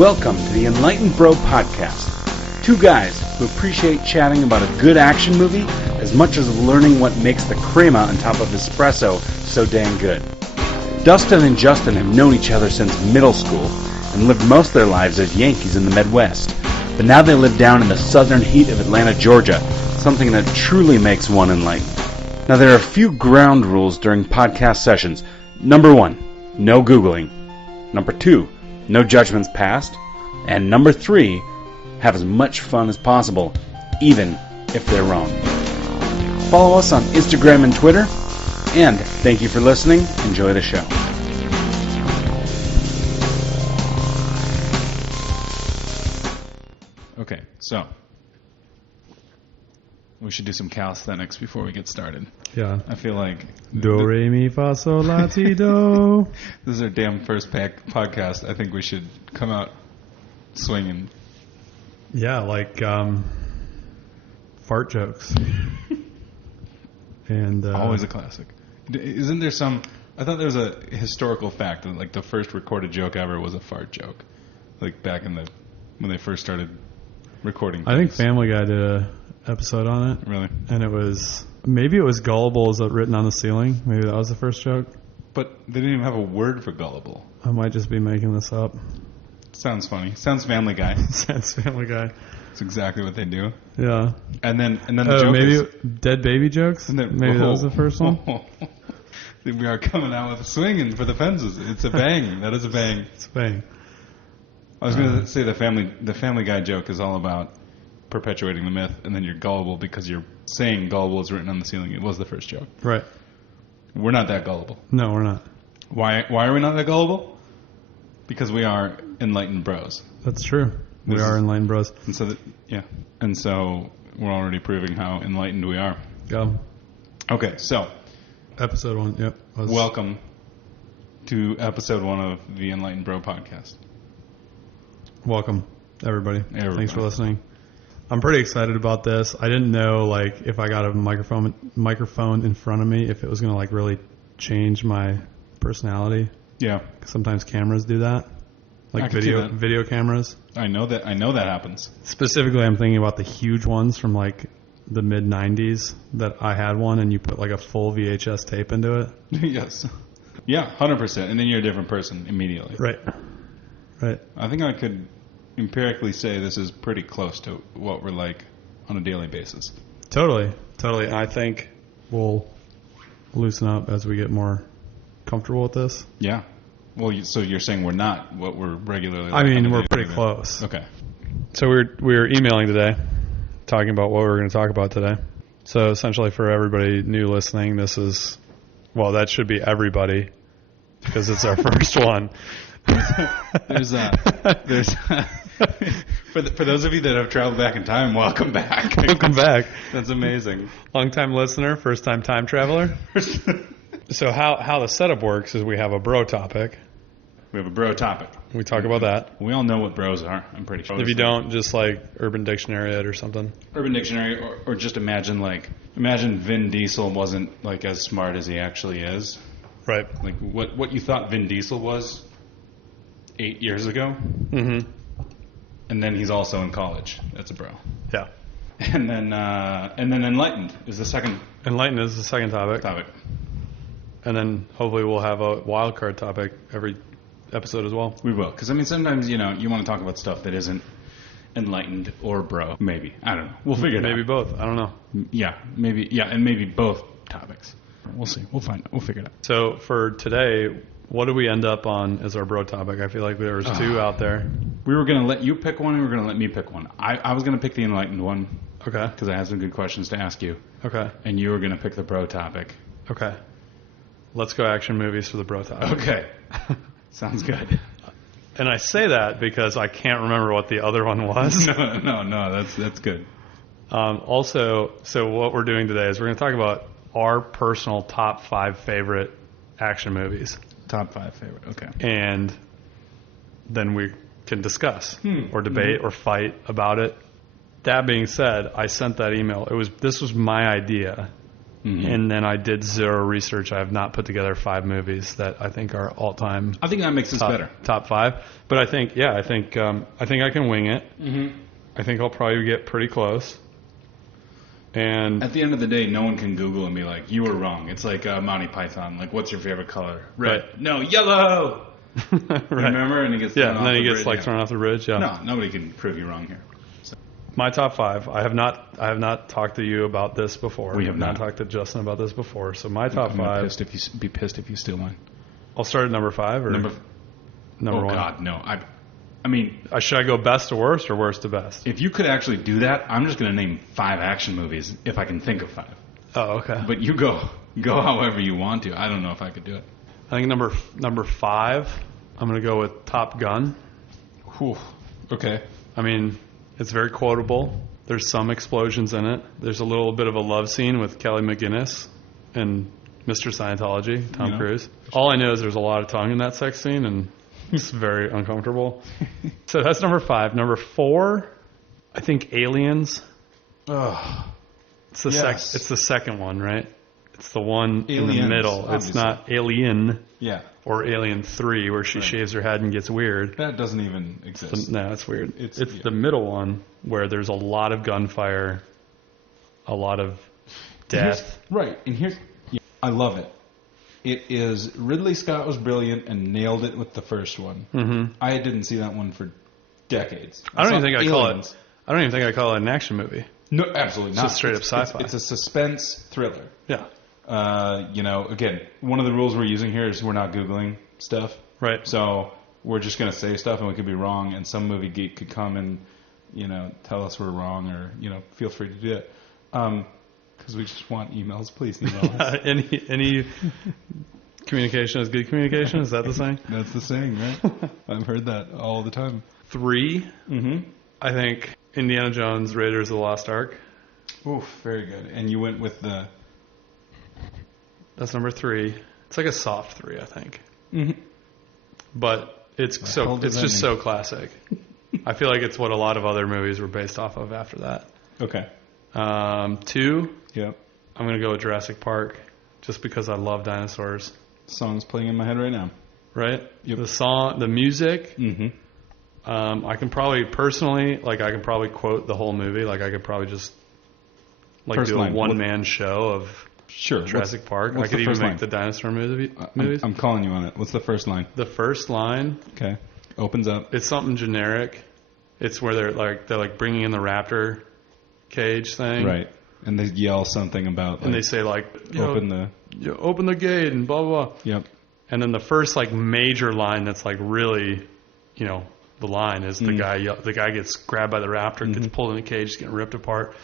Welcome to the Enlightened Bro podcast. Two guys who appreciate chatting about a good action movie as much as learning what makes the crema on top of espresso so dang good. Dustin and Justin have known each other since middle school and lived most of their lives as Yankees in the Midwest. But now they live down in the southern heat of Atlanta, Georgia, something that truly makes one enlightened. Now there are a few ground rules during podcast sessions. Number 1, no Googling. Number 2, no judgments passed. And number 3, have as much fun as possible, even if they're wrong. Follow us on Instagram and Twitter. And thank you for listening. Enjoy the show. Okay, so we should do some calisthenics before we get started. Yeah. I feel like Do, re, mi, fa, sol, la, ti, do. This is our damn first podcast. I think we should come out swinging. Yeah, like fart jokes. And Always a classic. Isn't there some... I thought there was a historical fact that like the first recorded joke ever was a fart joke. Like back in when they first started recording things. I think Family Guy did an episode on it. Really? And it was... Maybe it was gullible is written on the ceiling. Maybe that was the first joke. But they didn't even have a word for gullible. I might just be making this up. Sounds funny. Sounds Family Guy. Sounds Family Guy. That's exactly what they do. Yeah. And then the joke maybe is... dead baby jokes? Maybe that was the first one? We are coming out with a swinging for the fences. It's a bang. That is a bang. It's a bang. I was going to say the Family Guy joke is all about perpetuating the myth, and then you're gullible because you're saying gullible is written on the ceiling. It was the first joke. Right. We're not that gullible. No, we're not. Why are we not that gullible? Because we are Enlightened Bros. That's true. We are Enlightened Bros. And so we're already proving how enlightened we are. Go. Okay, so Episode 1, yep. Welcome to episode 1 of the Enlightened Bro podcast. Welcome, everybody. Thanks for listening. I'm pretty excited about this. I didn't know, like, if I got a microphone in front of me, if it was going to, like, really change my personality. Yeah. Sometimes cameras do that. Like video cameras. I know that happens. Specifically, I'm thinking about the huge ones from, like, the mid-90s that I had one, and you put, like, a full VHS tape into it. Yes. Yeah, 100%. And then you're a different person immediately. Right. I think I could empirically say this is pretty close to what we're like on a daily basis. Totally. And I think we'll loosen up as we get more comfortable with this. Yeah. Well, so you're saying we're not what we're regularly like? I mean, we're pretty close. Okay. So we were emailing today, talking about what we were going to talk about today. So essentially for everybody new listening, this is, well, that should be everybody because it's our first one. There's for those of you that have traveled back in time, welcome back. Welcome back. That's amazing. Long-time listener, first-time time traveler. So how the setup works is we have a bro topic. We have a bro topic. We talk about that. We all know what bros are, I'm pretty sure. If you don't, just like Urban Dictionary it or something. Urban Dictionary, or just imagine Vin Diesel wasn't like as smart as he actually is. Right. Like what you thought Vin Diesel was 8 years ago. Mm-hmm. And then he's also in college. That's a bro. Yeah. And then Enlightened is the second. Enlightened is the second topic. And then hopefully we'll have a wild card topic every episode as well. We will, because I mean sometimes you want to talk about stuff that isn't enlightened or bro. Maybe, I don't know. We'll figure it out. Maybe both. I don't know. Yeah, maybe. Yeah, and maybe both topics. We'll see. We'll find it. We'll figure it out. So for today, what did we end up on as our bro topic? I feel like there was two out there. We were going to let you pick one, and we were going to let me pick one. I was going to pick the enlightened one. Okay. Because I had some good questions to ask you. Okay. And you were going to pick the bro topic. Okay. Let's go action movies for the bro topic. Okay. Sounds good. And I say that because I can't remember what the other one was. No, that's good. Also, so what we're doing today is we're going to talk about our personal top 5 favorite action movies. Top 5 favorite, okay. And then we can discuss or debate or fight about it. That being said, I sent that email. This was my idea and then I did zero research. I have not put together 5 movies that I think are all time. I think that makes this better. Top 5, but I think I think I can wing it. Mm-hmm. I think I'll probably get pretty close. And at the end of the day, no one can Google and be like, "You were wrong." It's like Monty Python. Like, what's your favorite color? Red. Right. No, yellow. Right. Remember? And he gets thrown off then he the gets bridge, thrown off the bridge. Yeah. No, nobody can prove you wrong here. So. My top 5. I have not talked to you about this before. We have not talked to Justin about this before. So my top 5. Be pissed if you steal mine. I'll start at number 5 or number 1. Oh God, no. I mean, should I go best to worst or worst to best? If you could actually do that, I'm just going to name 5 action movies if I can think of 5. Oh, okay. But you go however you want to. I don't know if I could do it. I think number 5, I'm going to go with Top Gun. Whew. Okay. I mean, it's very quotable. There's some explosions in it. There's a little bit of a love scene with Kelly McGinnis and Mr. Scientology, Tom Cruise. All I know is there's a lot of tongue in that sex scene, and it's very uncomfortable. So that's number 5. Number 4, I think Aliens. Oh, it's the second one, right? It's the one Aliens, in the middle. obviously. It's not Alien. Yeah. Or Alien 3, where she shaves her head and gets weird. That doesn't even exist. No, it's weird. It's the middle one where there's a lot of gunfire, a lot of death. I love it. It is Ridley Scott was brilliant and nailed it with the first one. Mm-hmm. I didn't see that one for decades. I don't even think I call it an action movie. No, absolutely not. It's straight up sci-fi. It's a suspense thriller. Yeah. Again, one of the rules we're using here is we're not Googling stuff. Right. So we're just going to say stuff and we could be wrong, and some movie geek could come and, tell us we're wrong, or, feel free to do it. Because we just want emails. Please email us. Any communication is good communication? Is that the saying? That's the saying, right? I've heard that all the time. 3, I think Indiana Jones, Raiders of the Lost Ark. Oof, very good. And you went with the... That's number 3. It's like a soft 3, I think. Mm-hmm. But it's just so classic. I feel like it's what a lot of other movies were based off of after that. Okay. 2. Yep. I'm going to go with Jurassic Park, just because I love dinosaurs. Song's playing in my head right now. Right? Yep. The song, the music. Mm-hmm. I can probably quote the whole movie. Like, I could probably just do a one-man show of Jurassic Park. I could even make the dinosaur movies. I'm calling you on it. What's the first line? The first line. Okay. Opens up. It's something generic. It's where they're bringing in the raptor cage thing. Right. And they yell something about... and they say, open the gate and blah, blah, blah. Yep. And then the first, major line that's, really, the line is the guy gets grabbed by the raptor, gets pulled in the cage, getting ripped apart.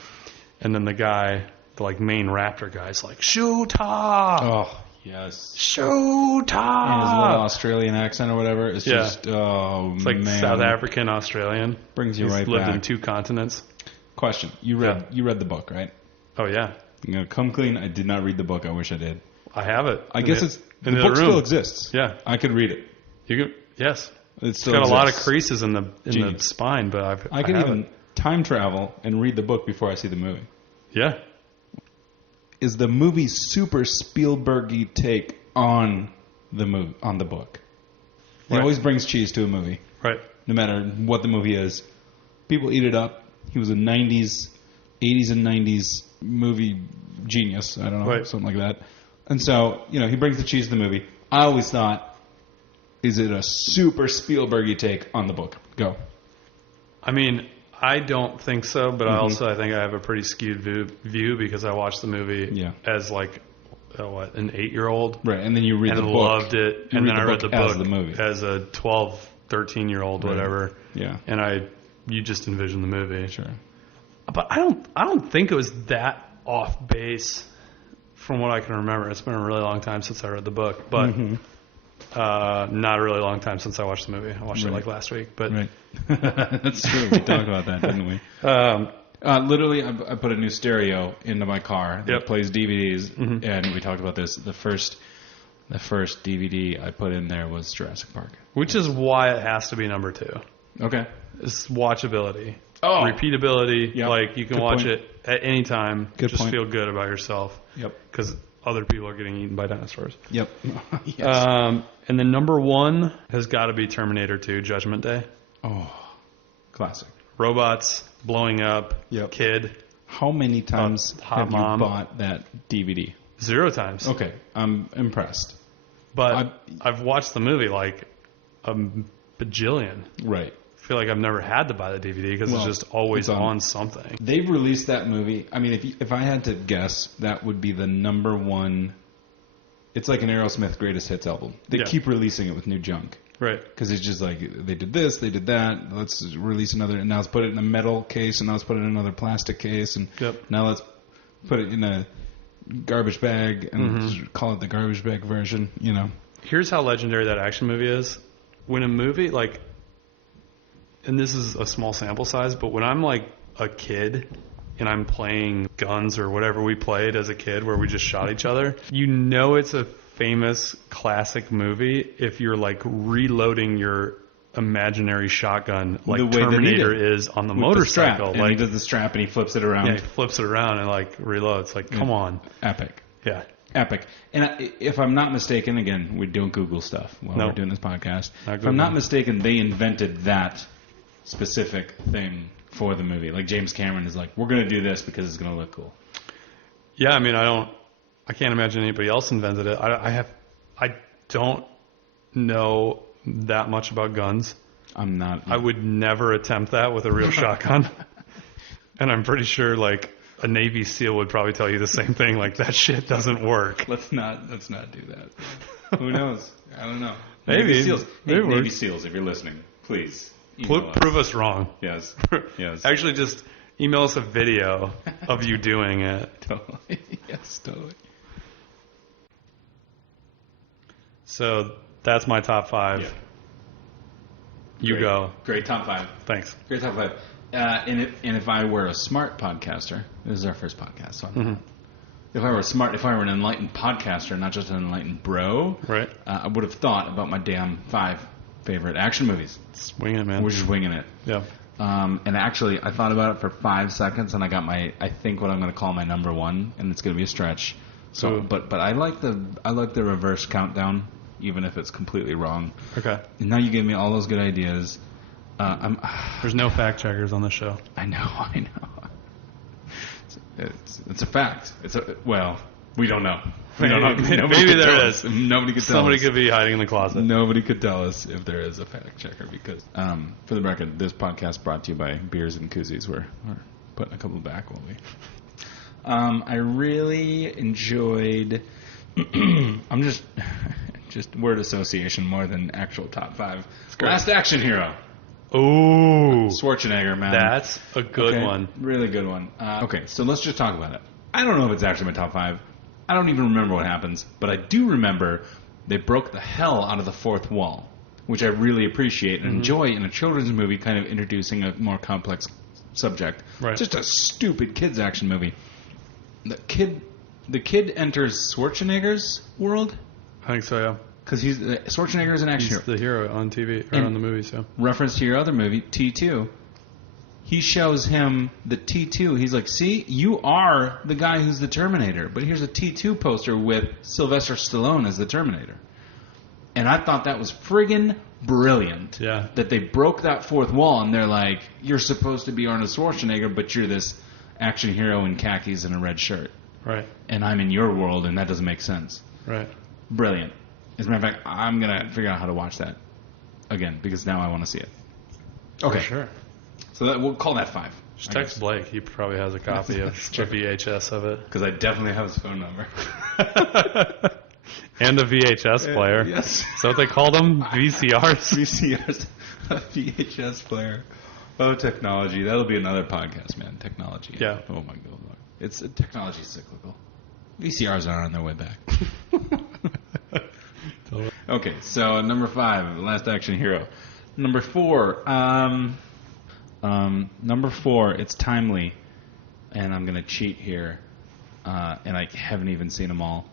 And then the guy, the main raptor guy's like, "Shoot-a!" Oh, yes. Shoot-a! And his little Australian accent or whatever is just, it's man. South African, Australian. Brings you He's right lived back. In 2 continents. Question. You read the book, right? Oh, yeah. I'm going to come clean. I did not read the book. I wish I did. I have it. I guess the book still exists. Yeah. I could read it. You can, yes. It's got a lot of creases in the spine, but I can even time travel and read the book before I see the movie. Yeah. Is the movie super Spielberg-y take on the book? He always brings cheese to a movie. Right. No matter what the movie is. People eat it up. He was a 80s and 90s movie genius. I don't know, something like that. And so, he brings the cheese to the movie. I always thought, is it a super Spielberg-y take on the book? Go. I mean, I don't think so, but I think I have a pretty skewed view because I watched the movie as an 8-year-old. Right, and then you read the book. And loved it. And then I read the book as the movie. As a 12, 13-year-old, whatever. Yeah. And you just envision the movie. Sure. But I don't think it was that off base from what I can remember. It's been a really long time since I read the book, but not a really long time since I watched the movie. I watched it last week. But that's true. We talked about that, didn't we? Literally, I put a new stereo into my car that plays DVDs, and we talked about this. The first DVD I put in there was Jurassic Park, which is why it has to be number 2. Okay. It's watchability. repeatability. Yep. Like, you can watch it at any time. Just feel good about yourself. Yep. Because other people are getting eaten by dinosaurs. Yep. Yes. And then number 1 has got to be Terminator 2, Judgment Day. Oh, classic. Robots blowing up. Yep. Kid. How many times have you bought that DVD? 0 times. Okay, I'm impressed. But I've watched the movie like a bajillion. Right. I feel like I've never had to buy the DVD because it's just always on something. They've released that movie. I mean, if I had to guess, that would be the number 1. It's like an Aerosmith greatest hits album. They keep releasing it with new junk. Right. Because it's just like, they did this, they did that, let's release another, and now let's put it in a metal case, and now let's put it in another plastic case, and now let's put it in a garbage bag, and just call it the garbage bag version, you know. Here's how legendary that action movie is. When a movie, like, and this is a small sample size, but when I'm like a kid and I'm playing guns or whatever we played as a kid where we just shot each other, you know it's a famous classic movie if you're like reloading your imaginary shotgun like the way Terminator is on the motorcycle. Like, he does the strap and he flips it around. Yeah, he flips it around and like reloads. Like, come on. Epic. Yeah. Epic. And if I'm not mistaken, again, we don't Google stuff while we're doing this podcast. If I'm not mistaken, they invented that specific thing for the movie. Like, James Cameron is like, we're going to do this because it's going to look cool. Yeah, I mean, I can't imagine anybody else invented it. I don't know that much about guns. I would never attempt that with a real shotgun. And I'm pretty sure like a Navy SEAL would probably tell you the same thing. Like, that shit doesn't work. Let's not do that. Who knows? I don't know. Maybe. Navy SEALs. Hey, Navy SEALs, if you're listening, please prove us wrong. Yes. Actually, just email us a video of you doing it. Totally. Yes, totally. So that's my top 5. Yeah. You go. Great top 5. Thanks. Great top 5. And if I were a smart podcaster, this is our first podcast, so if I were an enlightened podcaster, not just an enlightened bro, right? I would have thought about my damn 5 favorite action movies. Swinging it, man. We're just winging it. Yeah. And actually, I thought about it for 5 seconds, and I got I think what I'm going to call my number 1, and it's going to be a stretch. So, but I like the reverse countdown, even if it's completely wrong. Okay. And now you gave me all those good ideas. There's no fact checkers on this show. I know. It's a fact. We don't know. We don't know. Maybe there is. Nobody could tell Somebody us. could be hiding in the closet. Nobody could tell us if there is a fact checker because, for the record, this podcast brought to you by Beers and Koozies. We're putting a couple back, won't we? I really enjoyed. I'm just word association more than actual top 5. Last Action Hero. Ooh. Schwarzenegger, man. That's a good one. Really good one. Okay, so let's just talk about it. I don't know if it's actually my top 5. I don't even remember what happens, but I do remember they broke the hell out of the fourth wall, which I really appreciate and enjoy in a children's movie kind of introducing a more complex subject. Right. Just a stupid kids action movie. The kid enters Schwarzenegger's world. I think so, yeah. Because Schwarzenegger is an action hero. He's the hero on TV, or on the movie, so. Reference to your other movie, T2. He shows him the T2. He's like, see, you are the guy who's the Terminator. But here's a T2 poster with Sylvester Stallone as the Terminator. And I thought that was friggin' brilliant. Yeah. That they broke that fourth wall and they're like, you're supposed to be Arnold Schwarzenegger, but you're this action hero in khakis and a red shirt. Right. And I'm in your world, and that doesn't make sense. Right. Brilliant. As a matter of fact, I'm going to figure out how to watch that again, because now I want to see it. Okay. For sure. So we'll call that 5. Just text Blake. He probably has a copy of the VHS of it. Because I definitely have his phone number. And a VHS player. Yes. Is that what they called them? VCRs? VCRs. A VHS player. Oh, technology. That'll be another podcast, man. Technology. Yeah. Oh, my God. It's technology cyclical. VCRs are on their way back. Totally. Okay, so number 5, Last Action Hero. Number 4, it's timely, and I'm going to cheat here, and I haven't even seen them all.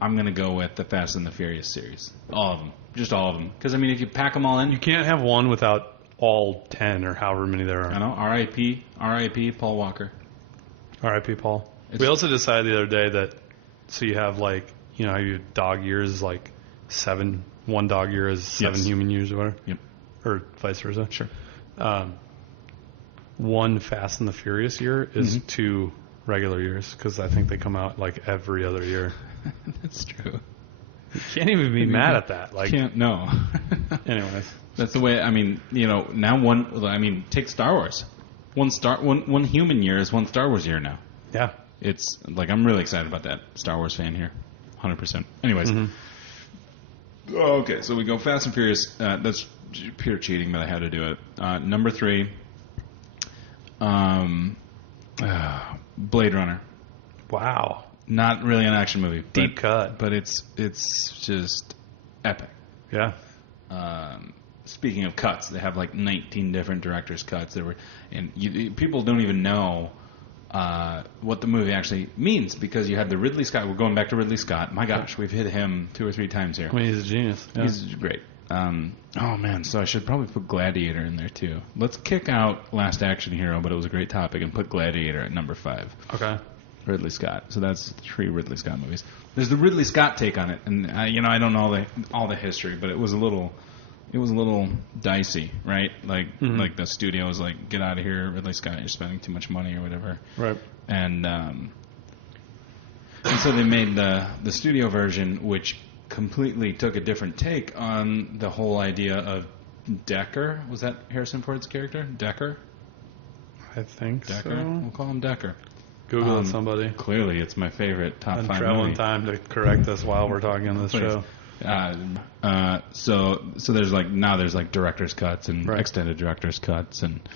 I'm going to go with the Fast and the Furious series. All of them. Just all of them. Because, I mean, if you pack them all in... You can't have one without all 10 or however many there are. I know. R.I.P. Paul Walker. R.I.P. Paul. We also decided the other day that, so you have like, you know, how your dog years is like 7, one dog year is 7 human years or whatever? Yep. Or vice versa? Sure. One Fast and the Furious year is 2 regular years, because I think they come out like every other year. That's true. You can't even be mad at that. Like, can't, no. Anyways. That's the way, I mean, you know, now take Star Wars. One human year is one Star Wars year now. Yeah. It's like, I'm really excited about that. Star Wars fan here. 100%. Anyways. Okay, so we go Fast and Furious. That's pure cheating, but I had to do it. Number 3, Blade Runner. Wow. Not really an action movie. Deep cut. But it's just epic. Yeah. Speaking of cuts, they have like 19 different director's cuts. People don't even know what the movie actually means, because you have the Ridley Scott. We're going back to Ridley Scott. My gosh, we've hit him 2 or 3 times here. I mean, he's a genius. Yeah. He's great. Oh man, so I should probably put Gladiator in there too. Let's kick out Last Action Hero, but it was a great topic, and put Gladiator at number 5. Okay. Ridley Scott. So that's 3 Ridley Scott movies. There's the Ridley Scott take on it, and I don't know all the history, but it was a little dicey, right? Like like the studio was like, get out of here, Ridley Scott, you're spending too much money or whatever. Right. And so they made the studio version, which completely took a different take on the whole idea of Decker. Was that Harrison Ford's character? Decker? I think Decker? so. We'll call him Decker. Google it, somebody. Clearly, it's my favorite top 5 movie. Traveling time to correct us while we're talking on this show. So there's like director's cuts and extended director's cuts and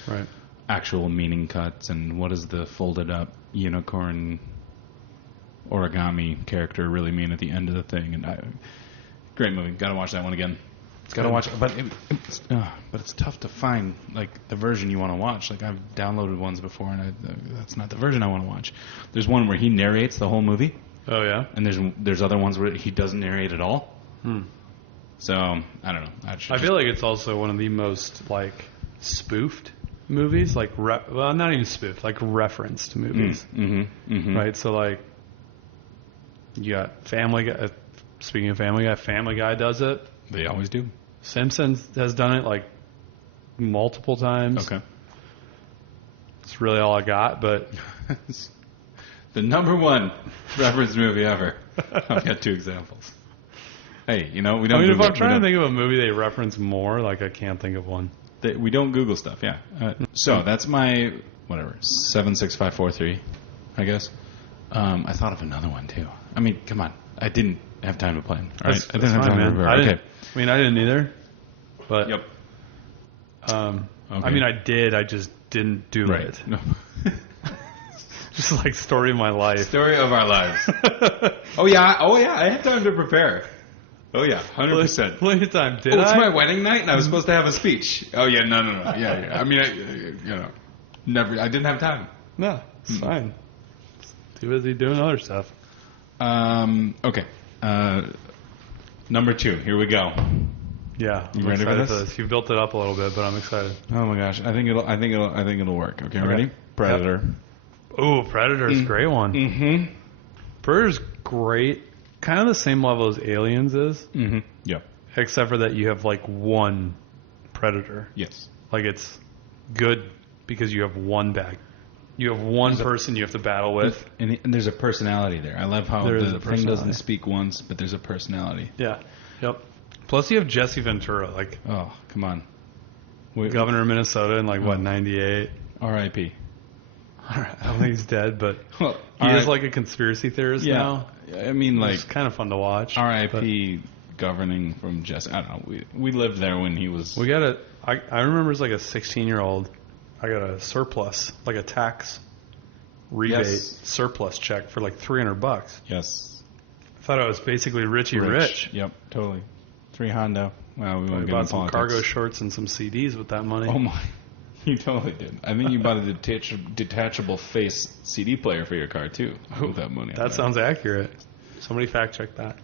actual meaning cuts, and what does the folded up unicorn origami character really mean at the end of the thing? And great movie. Got to watch that one again. It's got to watch, but it's tough to find like the version you want to watch. Like, I've downloaded ones before, and that's not the version I want to watch. There's one where he narrates the whole movie. Oh yeah. And there's other ones where he doesn't narrate at all. So I don't know. I feel like it's also one of the most like spoofed movies, like well, not even spoofed, like referenced movies. Right. So like, you got Family Guy. Speaking of Family Guy, Family Guy does it. They always do. Simpsons has done it like multiple times. Okay. That's really all I got, but the number 1 reference movie ever. I've got 2 examples. Hey, we don't. I mean, if I'm trying to think of a movie they reference more, like I can't think of one. We don't Google stuff, yeah. So that's my 76543, I guess. I thought of another one too. I mean, come on, I didn't have time to plan. All right, I didn't have time to prepare. Okay. I mean, I didn't either. But yep. Okay. I mean, I did. I just didn't do it. No. Just like story of my life. Story of our lives. Oh yeah. I had time to prepare. Oh yeah, 100%. Plenty of time. Did I? It's my wedding night, and I was supposed to have a speech. Oh yeah, no. Yeah. I mean, never. I didn't have time. No, it's fine. Too busy doing other stuff. Okay. Number 2. Here we go. Yeah. You ready for this? You've built it up a little bit, but I'm excited. Oh my gosh, I think it'll work. Okay, ready? Predator. Yep. Oh, Predator's a great one. Mm-hmm. Predator's great. Kind of the same level as Aliens is. Mm-hmm. Yep. Except for that you have like one Predator. Yes. Like, it's good because you have one bag. You have one person you have to battle with. And there's a personality there. I love how the thing doesn't speak once, but there's a personality. Yeah. Yep. Plus you have Jesse Ventura. Like, oh, come on. Governor of Minnesota in 98? R.I.P. I don't think he's dead, but he is like a conspiracy theorist now. I mean, like, it's kind of fun to watch. R.I.P. governing from Jesse. I don't know. We lived there when he was. We got I remember as like a 16-year-old, I got a surplus, like a tax rebate surplus check for like $300. Yes. I thought I was basically Richie Rich. Yep, totally. 3 Hondo. Well, we won't bought some cargo shorts and some CDs with that money. Oh my. You totally did. I think you bought a detachable face CD player for your car too with that money. That sounds accurate. Somebody fact check that.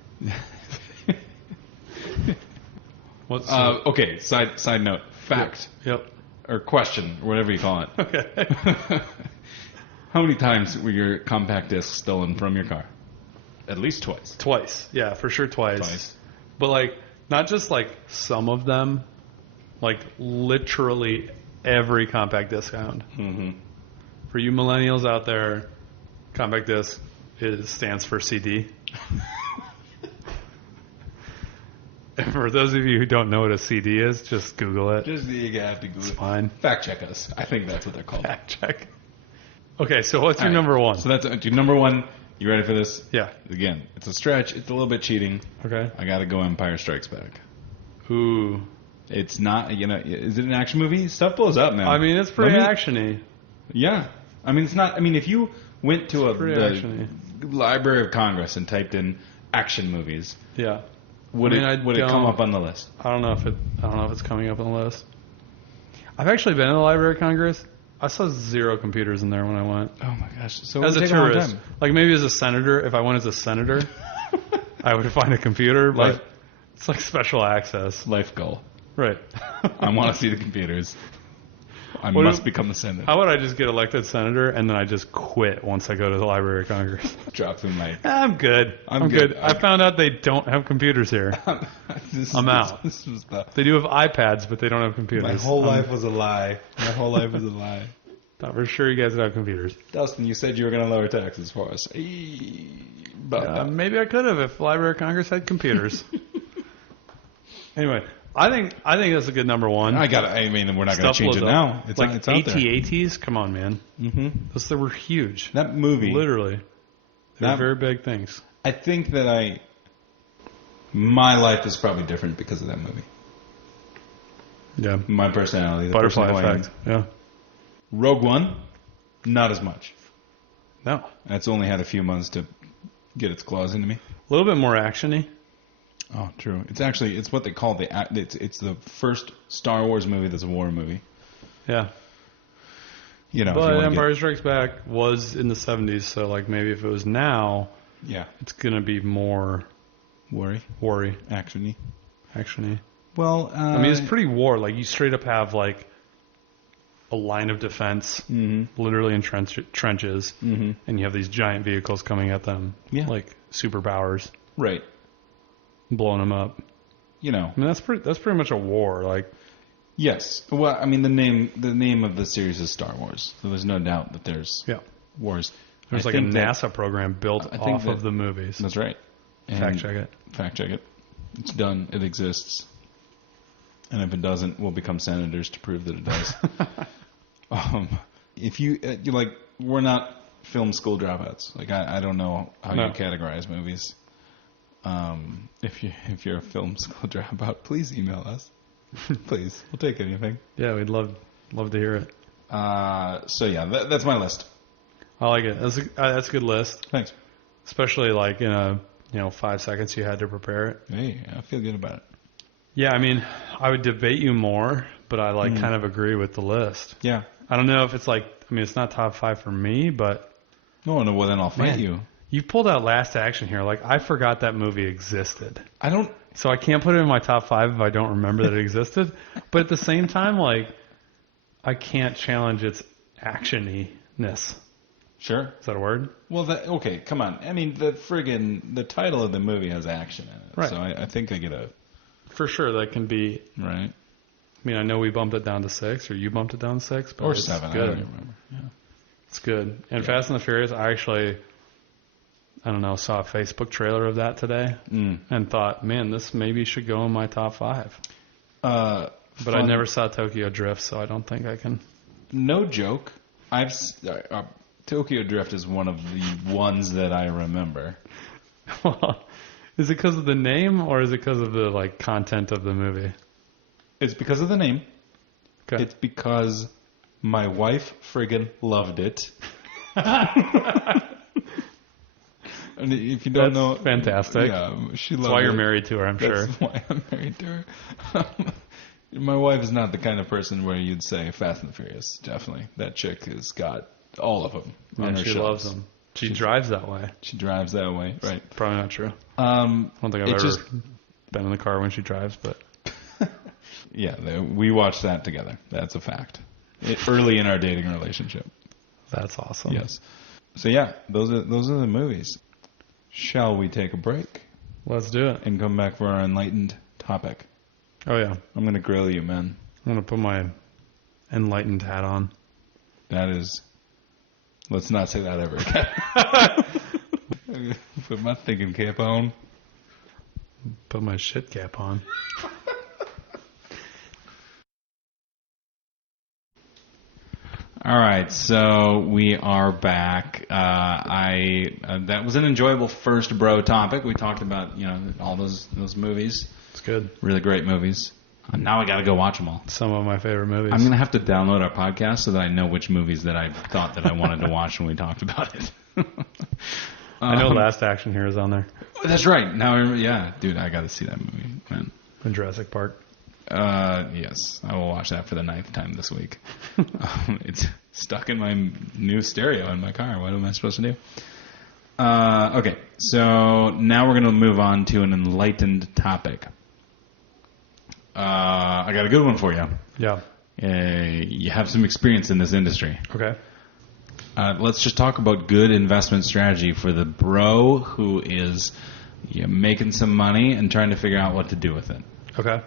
Okay, side note. fact. Yep. Or question, or whatever you call it. Okay. How many times were your compact discs stolen from your car? At least twice. Twice. Yeah, for sure twice. But, like, not just, like, some of them. Like, literally every compact disc I owned. Mm-hmm. For you millennials out there, compact disc stands for CD. And for those of you who don't know what a CD is, just Google it. Just you have to Google it. It's fine. Fact check us. I think that's what they're called. Fact check. Okay, so what's your number one? So that's your number one. You ready for this? Yeah. Again, it's a stretch. It's a little bit cheating. Okay. I got to go Empire Strikes Back. Ooh. It's not, is it an action movie? Stuff blows up, man. I mean, it's pretty actiony. Yeah. I mean, it's not, if you went to actiony. The Library of Congress and typed in action movies, yeah. Would it come up on the list? I don't know if it's coming up on the list. I've actually been in the Library of Congress. I saw 0 computers in there when I went. Oh my gosh! So as a tourist, like maybe as a senator, if I went as a senator, I would find a computer. But it's like special access. Life goal. Right. I want to see the computers. I must become the senator. How would I just get elected senator and then I just quit once I go to the Library of Congress? Drop through my... I'm good. I'm good. I found out they don't have computers here. I'm out. They do have iPads, but they don't have computers. My whole life was a lie. Thought for sure you guys would have computers. Dustin, you said you were going to lower taxes for us. Maybe I could have if the Library of Congress had computers. Anyway... I think that's a good number one. we're not going to change it now. It's like it's out there. AT-ATs, come on, man. Mm-hmm. Those were huge. That movie. Literally. They're very big things. I think that my life is probably different because of that movie. Yeah. My personality. The Butterfly effect. Yeah. Rogue One, not as much. No. It's only had a few months to get its claws into me. A little bit more action-y. Oh, true. It's what they call it's the first Star Wars movie that's a war movie. Yeah. But Empire Strikes Back was in the 70s, so like maybe if it was now, it's going to be more worry, action-y. Well, it's pretty war. Like you straight up have like a line of defense, literally in trenches, and you have these giant vehicles coming at them, like superpowers, right? Blowing them up. That's pretty much a war. Like, yes. Well, the name of the series is Star Wars, so there's no doubt that there's wars. There's like a NASA program built off of the movies. That's right. Fact check it. It's done. It exists. And if it doesn't, we'll become senators to prove that it does. If you we're not film school dropouts. Like I don't know how you categorize movies. If you're a film school dropout, please email us. Please, we'll take anything. Yeah, we'd love to hear it. That's my list. I like it. That's a good list. Thanks. Especially like in 5 seconds you had to prepare it. Hey, I feel good about it. Yeah, I would debate you more, but I kind of agree with the list. Yeah. I don't know if it's it's not top 5 for me, but no, well then I'll fight you. You pulled out Last Action here. Like, I forgot that movie existed. So I can't put it in my top 5 if I don't remember that it existed. But at the same time, I can't challenge its action-y-ness. Sure. Is that a word? Well, okay, come on. The title of the movie has action in it. Right. So I think I get a... For sure, that can be... Right. I know we bumped it down to 6, or you bumped it down to 6. But or it's 7, good. I don't even remember. Yeah. It's good. And Fast and the Furious, I actually... saw a Facebook trailer of that today and thought, man, this maybe should go in my top 5. But I never saw Tokyo Drift, so I don't think I can. No joke. Tokyo Drift is one of the ones that I remember. Is it because of the name or is it because of the content of the movie? It's because of the name. Okay. It's because my wife friggin' loved it. And if you don't know, fantastic. Yeah, she loves it. That's why you're married to her, I'm sure. That's why I'm married to her. My wife is not the kind of person where you'd say Fast and the Furious. Definitely, that chick has got all of them. And she loves them. She drives that way. She drives that way, right? It's probably not true. I don't think I've ever been in the car when she drives, but Yeah, we watched that together. That's a fact. Early in our dating relationship. That's awesome. Yes. So yeah, those are the movies. Shall we take a break? Let's do it. And come back for our enlightened topic. Oh yeah. I'm going to grill you, man. I'm going to put my enlightened hat on. That is... Let's not say that ever again. Put my thinking cap on. Put my shit cap on. All right, so we are back. That was an enjoyable first bro topic. We talked about all those movies. It's good. Really great movies. Now I got to go watch them all. Some of my favorite movies. I'm going to have to download our podcast so that I know which movies that I thought that I wanted to watch when we talked about it. I know Last Action Hero is on there. That's right. Now, yeah, dude, I got to see that movie, man. In Jurassic Park. Yes, I will watch that for the 9th time this week. It's stuck in my new stereo in my car. What am I supposed to do? Okay, so now we're going to move on to an enlightened topic. I got a good one for you. Yeah. You have some experience in this industry. Okay. Let's just talk about good investment strategy for the bro who is making some money and trying to figure out what to do with it. Okay.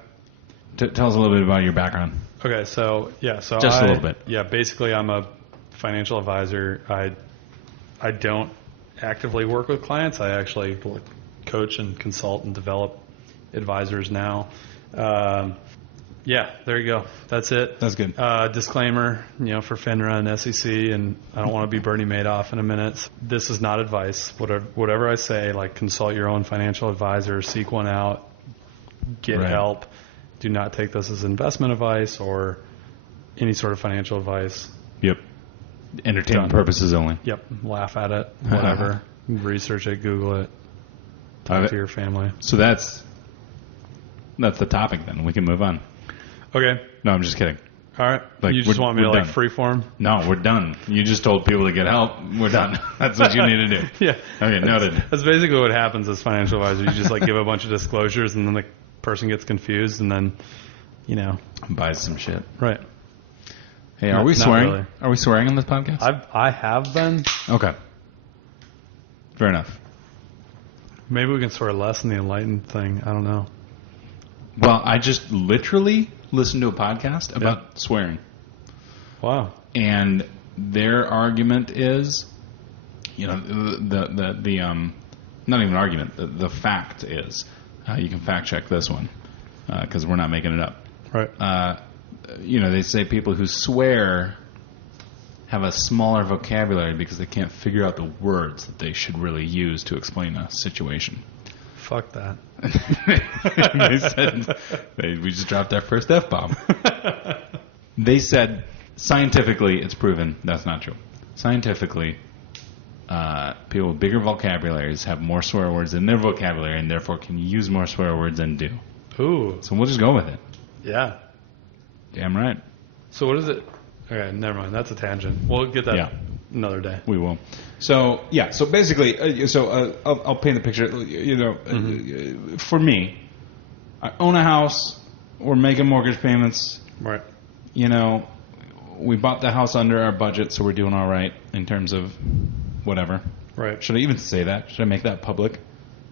Tell us a little bit about your background. Okay, so just a little bit. Yeah, basically I'm a financial advisor. I don't actively work with clients. I actually coach and consult and develop advisors now. Yeah, there you go. That's it. That's good. Disclaimer, for FINRA and SEC, and I don't want to be Bernie Madoff in a minute. This is not advice. Whatever I say, consult your own financial advisor, seek one out, get help. Do not take this as investment advice or any sort of financial advice. Yep. Entertainment purposes only. Yep. Laugh at it. Whatever. Research it. Google it. Talk to your family. So that's the topic then. We can move on. Okay. No, I'm just kidding. All right. You just want me to freeform? No, we're done. You just told people to get help. We're done. That's what you need to do. Yeah. Okay, noted. That's basically what happens as financial advisor. You just give a bunch of disclosures and then the person gets confused and then, buys some shit. Right. Hey, are we swearing? Really. Are we swearing on this podcast? I have been. Okay. Fair enough. Maybe we can swear less in the enlightened thing. I don't know. Well, I just literally listened to a podcast about swearing. Wow. And their argument is, the not even argument, the fact is, you can fact check this one, because we're not making it up. Right. They say people who swear have a smaller vocabulary because they can't figure out the words that they should really use to explain a situation. Fuck that. They said, we just dropped our first F-bomb. They said, scientifically, it's proven that's not true. Scientifically, people with bigger vocabularies have more swear words in their vocabulary and therefore can use more swear words than do. Ooh. So we'll just go with it. Yeah. Damn right. So what is it? Okay, never mind. That's a tangent. We'll get that another day. We will. So, so basically, I'll paint the picture. For me, I own a house. We're making mortgage payments. Right. We bought the house under our budget, so we're doing all right in terms of whatever. Right. Should I even say that? Should I make that public?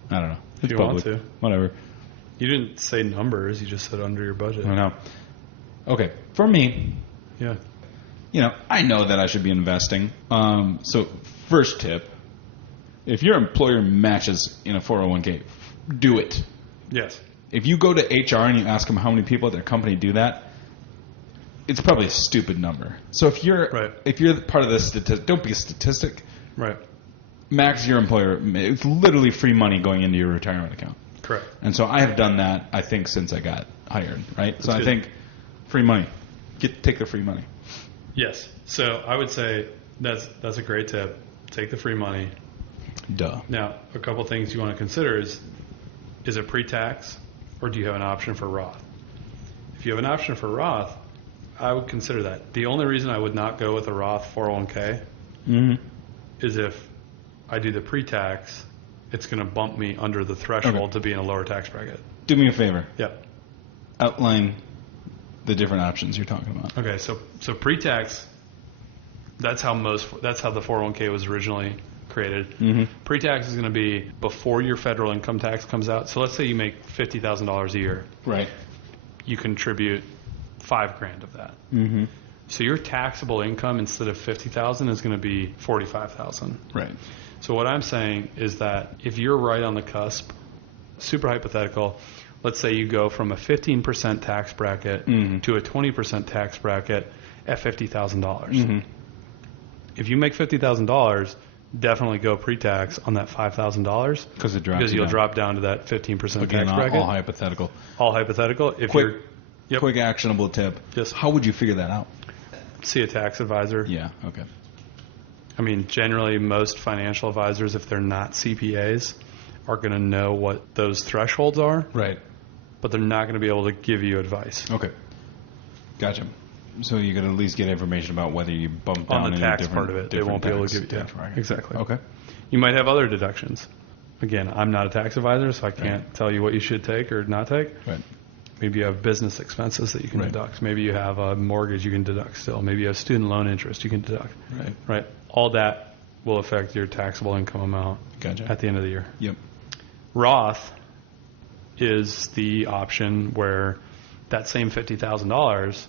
I don't know. It's public. Want to. Whatever. You didn't say numbers. You just said under your budget. I know. Okay. For me. Yeah. I know that I should be investing. So first tip, if your employer matches in a 401k, do it. Yes. If you go to HR and you ask them how many people at their company do that, it's probably a stupid number. So if you're part of this statistic, don't be a statistic. Right. Max your employer. It's literally free money going into your retirement account. Correct. And so I have done that, I think, since I got hired. Right. That's so good. I think free money. Take the free money. Yes. So I would say that's a great tip. Take the free money. Duh. Now, a couple things you want to consider is it pre-tax or do you have an option for Roth? If you have an option for Roth, I would consider that. The only reason I would not go with a Roth 401k is if I do the pre-tax, it's going to bump me under the threshold to be in a lower tax bracket. Do me a favor. Yeah. Outline the different options you're talking about. Okay, so pre-tax, that's how the 401k was originally created. Mm-hmm. Pre-tax is going to be before your federal income tax comes out. So let's say you make $50,000 a year. Right. You contribute $5,000 of that. Mm-hmm. So your taxable income instead of $50,000 is going to be $45,000. Right. So what I'm saying is that if you're right on the cusp, super hypothetical, let's say you go from a 15% tax bracket to a 20% tax bracket at $50,000. Mm-hmm. If you make $50,000, definitely go pre-tax on that $5,000 because you'll drop down to that 15% tax bracket. All hypothetical. All hypothetical. Quick actionable tip. Yes. How would you figure that out? See a tax advisor. Yeah. Okay. I mean, generally, most financial advisors, if they're not CPAs, are going to know what those thresholds are. Right. But they're not going to be able to give you advice. Okay. Gotcha. So you can at least get information about whether you bump down on the tax different, part of it. They won't be able to give you exactly. Okay. You might have other deductions. Again, I'm not a tax advisor, so I can't tell you what you should take or not take. Right. Maybe you have business expenses that you can deduct. Maybe you have a mortgage you can deduct still. Maybe you have student loan interest you can deduct. Right. Right. All that will affect your taxable income amount at the end of the year. Yep. Roth is the option where that same $50,000,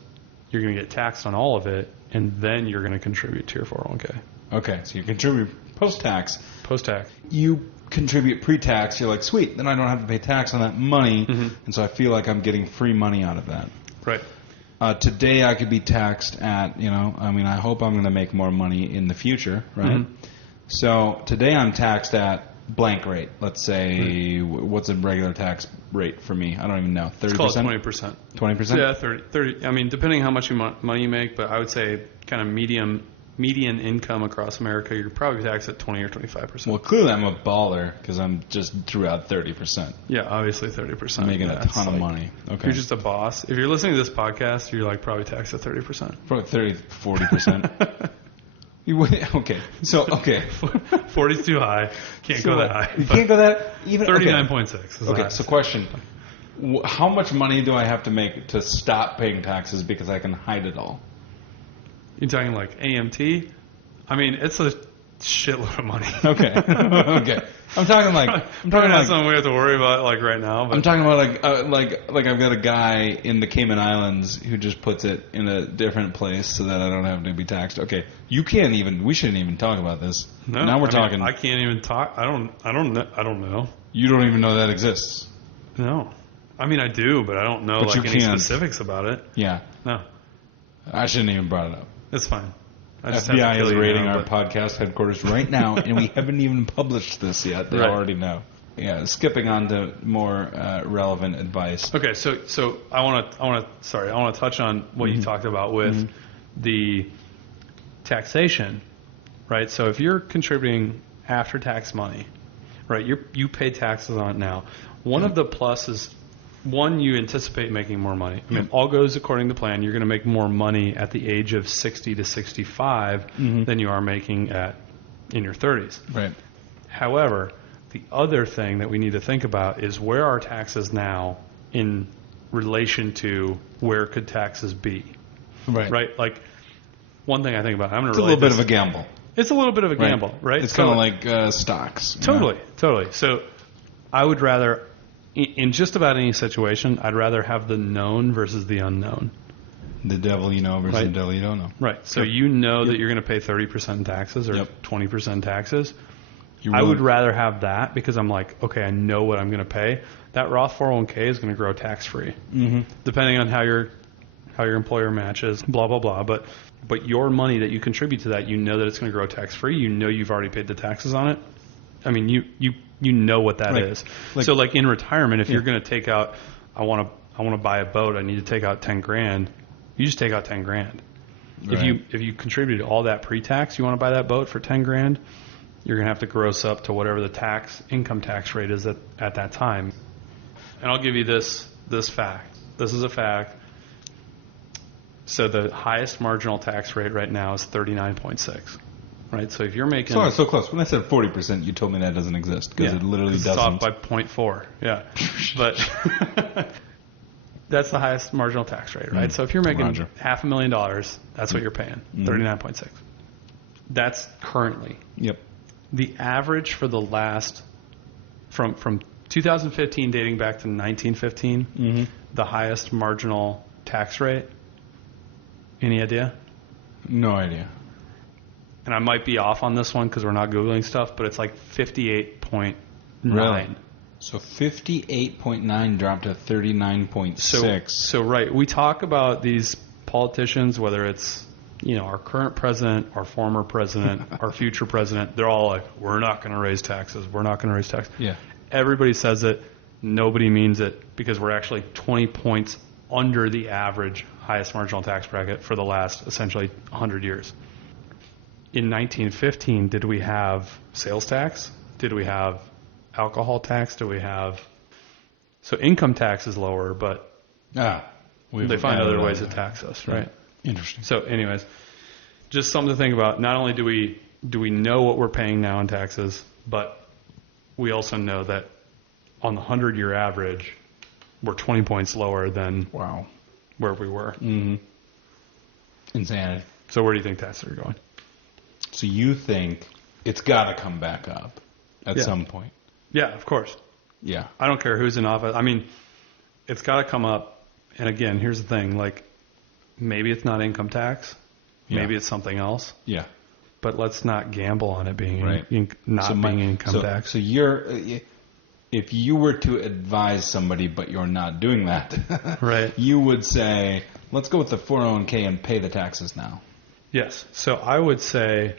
you're going to get taxed on all of it, and then you're going to contribute to your 401k. Okay, so you contribute post-tax. Post-tax. You contribute pre-tax. You're like, sweet, then I don't have to pay tax on that money, and so I feel like I'm getting free money out of that. Right. Today I could be taxed at, I hope I'm going to make more money in the future, right? Mm-hmm. So today I'm taxed at blank rate. Let's say, what's a regular tax rate for me? I don't even know. 30%? It's called 20%. 20%? Yeah, 30. I mean, depending on how much money you make, but I would say kind of median income across America, you're probably taxed at 20 or 25%. Well, clearly I'm a baller because I'm just threw out 30%. Yeah, obviously 30%. I'm making a ton of money. Okay. You're just a boss. If you're listening to this podcast, you're like probably taxed at 30%. Probably 30, 40%. Okay. So, okay. 40 is too high. Can't go that high. You can't go that even 39.6. Okay, so question. How much money do I have to make to stop paying taxes because I can hide it all? You're talking like AMT? I mean, it's a shitload of money. Okay. Okay. I'm talking like something we have to worry about like right now. But. I'm talking about like I've got a guy in the Cayman Islands who just puts it in a different place so that I don't have to be taxed. Okay, we shouldn't even talk about this. No, now we're talking. I can't even talk. I don't know. You don't even know that exists. No, I mean I do, but I don't know any specifics about it. Yeah. No. I shouldn't even brought it up. It's fine. FBI is raiding our podcast headquarters right now, and we haven't even published this yet. They already know. Yeah, skipping on to more relevant advice. Okay, so I want to touch on what you talked about with the taxation, right? So if you're contributing after tax money, right? You pay taxes on it now. One of the pluses. One, you anticipate making more money. I mean, if all goes according to plan, you're going to make more money at the age of 60 to 65 than you are making in your 30s. Right. However, the other thing that we need to think about is where are taxes now in relation to where could taxes be? Right. Right? Like, one thing I think about, it's a little bit of a gamble. It's a little bit of a gamble, right? It's kind of like stocks. Totally. So I would rather... In just about any situation, I'd rather have the known versus the unknown. The devil you know versus the devil you don't know. Right. So you know that you're going to pay 30% in taxes or 20% taxes. I would rather have that because I'm like, okay, I know what I'm going to pay. That Roth 401k is going to grow tax-free, depending on how your employer matches, blah, blah, blah. But your money that you contribute to that, you know that it's going to grow tax-free. You know you've already paid the taxes on it. I mean, you know what that is. So like in retirement, if you're going to take out, I want to buy a boat, I need to take out $10,000. You just take out $10,000. Right. If you contributed all that pre-tax, you want to buy that boat for $10,000, you're going to have to gross up to whatever the income tax rate is at that time. And I'll give you this fact. This is a fact. So the highest marginal tax rate right now is 39.6. Right, so if you're making... So close. When I said 40%, you told me that doesn't exist because it literally doesn't. It's off by 0.4, yeah. But That's the highest marginal tax rate, right? So if you're making $500,000, that's what you're paying, 39.6. That's currently. Yep. The average for the last, from 2015 dating back to 1915, the highest marginal tax rate. Any idea? No idea. And I might be off on this one because we're not Googling stuff, but it's like 58.9. Really? So 58.9 dropped to 39.6. So right, we talk about these politicians, whether it's our current president, our former president, our future president, they're all like, we're not going to raise taxes. We're not going to raise taxes. Yeah. Everybody says it. Nobody means it because we're actually 20 points under the average highest marginal tax bracket for the last essentially 100 years. In 1915, did we have sales tax? Did we have alcohol tax? Do we have... So income tax is lower, but they find other ways to tax us, right? Interesting. So anyways, just something to think about. Not only do we know what we're paying now in taxes, but we also know that on the 100-year average, we're 20 points lower than where we were. Mm-hmm. Insanity. So where do you think taxes are going? So you think it's got to come back up at some point? Yeah, of course. Yeah. I don't care who's in office. I mean, it's got to come up. And again, here's the thing. Like, maybe it's not income tax. Yeah. Maybe it's something else. Yeah. But let's not gamble on it being being income tax. So if you were to advise somebody, but you're not doing that, right? You would say, let's go with the 401k and pay the taxes now. Yes. So I would say,